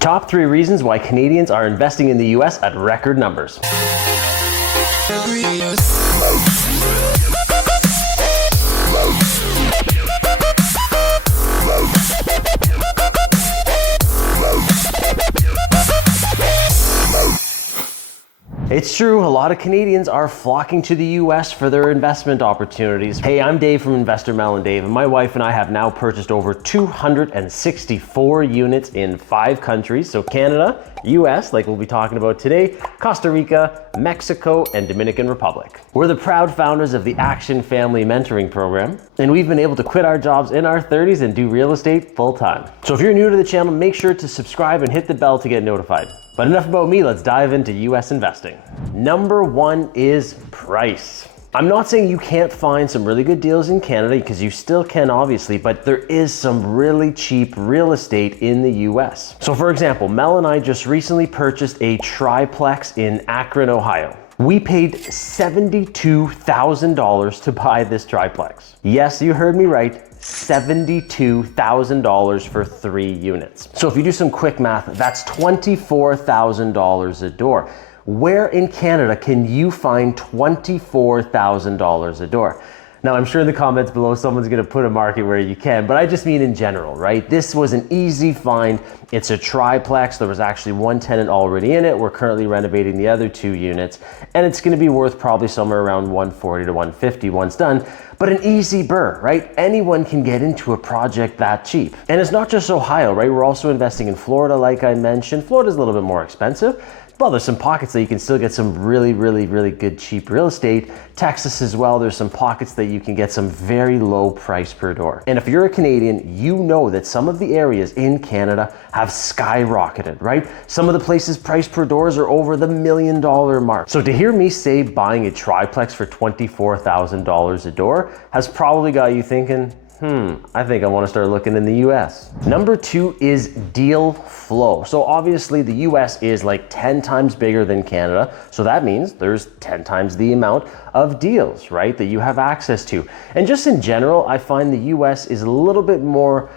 Top 3 reasons why Canadians are investing in the US at record numbers. It's true, a lot of Canadians are flocking to the US for their investment opportunities. Hey, I'm Dave from Investor Mel and Dave, and my wife and I have now purchased over 264 units in 5 countries. So Canada, US, like we'll be talking about today, Costa Rica, Mexico, and Dominican Republic. We're the proud founders of the Action Family Mentoring Program, and we've been able to quit our jobs in our 30s and do real estate full time. So if you're new to the channel, make sure to subscribe and hit the bell to get notified. But enough about me, let's dive into US investing. Number 1 is price. I'm not saying you can't find some really good deals in Canada, because you still can obviously, but there is some really cheap real estate in the US. So for example, Mel and I just recently purchased a triplex in Akron, Ohio. We paid $72,000 to buy this triplex. Yes, you heard me right. $72,000 for 3 units. So if you do some quick math, that's $24,000 a door. Where in Canada can you find $24,000 a door? Now, I'm sure in the comments below, someone's gonna put a market where you can, but I just mean in general, right? This was an easy find. It's a triplex. There was actually 1 tenant already in it. We're currently renovating the other 2 units, and it's gonna be worth probably somewhere around 140 to 150 once done, but an easy burr, right? Anyone can get into a project that cheap. And it's not just Ohio, right? We're also investing in Florida, like I mentioned. Florida's a little bit more expensive. Well, there's some pockets that you can still get some really good cheap real estate. Texas as well, there's some pockets that you can get some very low price per door. And if you're a Canadian, you know that some of the areas in Canada have skyrocketed, right? Some of the places price per doors are over the $1 million mark. So to hear me say buying a triplex for $24,000 a door has probably got you thinking, I think I want to start looking in the US. Number 2 is deal flow. So obviously the US is like 10 times bigger than Canada. So that means there's 10 times the amount of deals, right, that you have access to. And just in general, I find the US is a little bit more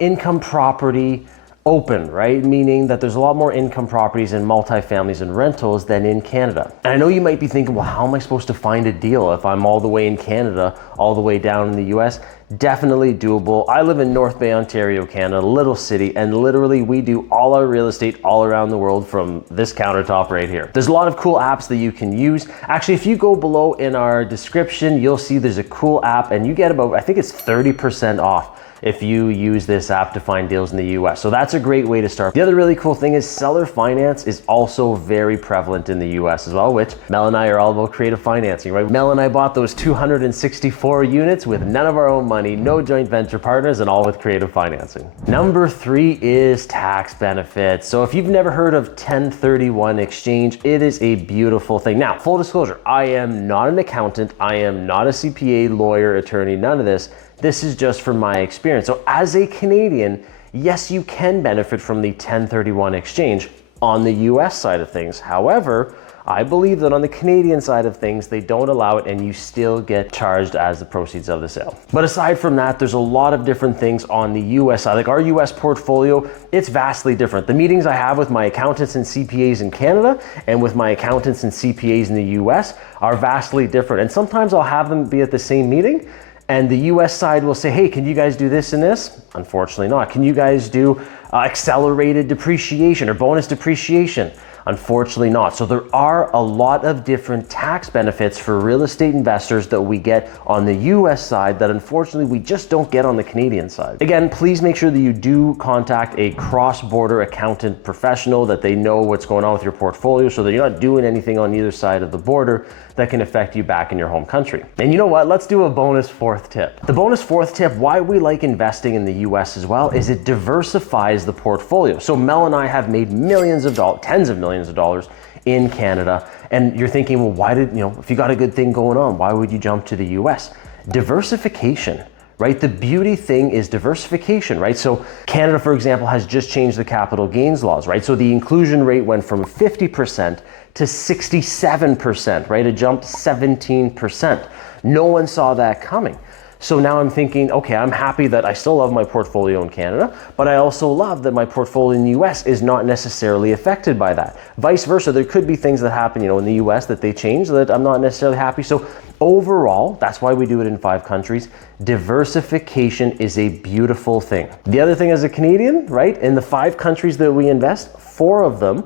income property open, right? Meaning that there's a lot more income properties in multifamilies and rentals than in Canada. And I know you might be thinking, well, how am I supposed to find a deal if I'm all the way in Canada, all the way down in the US? Definitely doable. I live in North Bay, Ontario, Canada, a little city, and literally we do all our real estate all around the world from this countertop right here. There's a lot of cool apps that you can use. Actually, if you go below in our description, you'll see there's a cool app and you get about, I think it's 30% off if you use this app to find deals in the US. So that's a great way to start. The other really cool thing is seller finance is also very prevalent in the US as well, which Mel and I are all about creative financing, right? Mel and I bought those 264 units with none of our own money, no joint venture partners, and all with creative financing. Number 3 is tax benefits. So if you've never heard of 1031 exchange, it is a beautiful thing. Now, full disclosure, I am not an accountant. I am not a CPA, lawyer, attorney, none of this. This is just from my experience. So as a Canadian, yes, you can benefit from the 1031 exchange on the US side of things. However, I believe that on the Canadian side of things, they don't allow it and you still get charged as the proceeds of the sale. But aside from that, there's a lot of different things on the US side. Like our US portfolio, it's vastly different. The meetings I have with my accountants and CPAs in Canada and with my accountants and CPAs in the US are vastly different. And sometimes I'll have them be at the same meeting, and the US side will say, hey, can you guys do this and this? Unfortunately not. Can you guys do accelerated depreciation or bonus depreciation? Unfortunately not. So there are a lot of different tax benefits for real estate investors that we get on the US side that unfortunately we just don't get on the Canadian side. Again, please make sure that you do contact a cross-border accountant professional, that they know what's going on with your portfolio so that you're not doing anything on either side of the border that can affect you back in your home country. And you know what? Let's do a bonus 4th tip. The bonus 4th tip, why we like investing in the US as well, is it diversifies the portfolio. So Mel and I have made millions of dollars, tens of millions of dollars in Canada. And you're thinking, well, why did, if you got a good thing going on, why would you jump to the US? Diversification, right? The beauty thing is diversification, right? So Canada, for example, has just changed the capital gains laws, right? So the inclusion rate went from 50% to 67%, right? It jumped 17%. No one saw that coming. So now I'm thinking, okay, I'm happy that I still love my portfolio in Canada, but I also love that my portfolio in the US is not necessarily affected by that. Vice versa, there could be things that happen, in the US that they change that I'm not necessarily happy. So overall, that's why we do it in 5 countries. Diversification is a beautiful thing. The other thing as a Canadian, right, in the 5 countries that we invest, 4 of them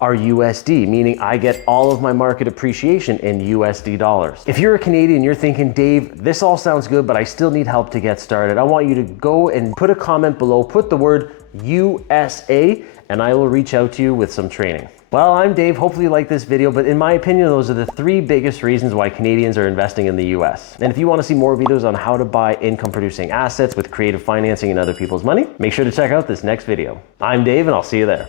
are USD, meaning I get all of my market appreciation in USD dollars. If you're a Canadian, you're thinking, Dave, this all sounds good, but I still need help to get started. I want you to go and put a comment below, put the word USA, and I will reach out to you with some training. Well, I'm Dave. Hopefully you like this video, but in my opinion, those are the 3 biggest reasons why Canadians are investing in the US. And if you want to see more videos on how to buy income producing assets with creative financing and other people's money, make sure to check out this next video. I'm Dave, and I'll see you there.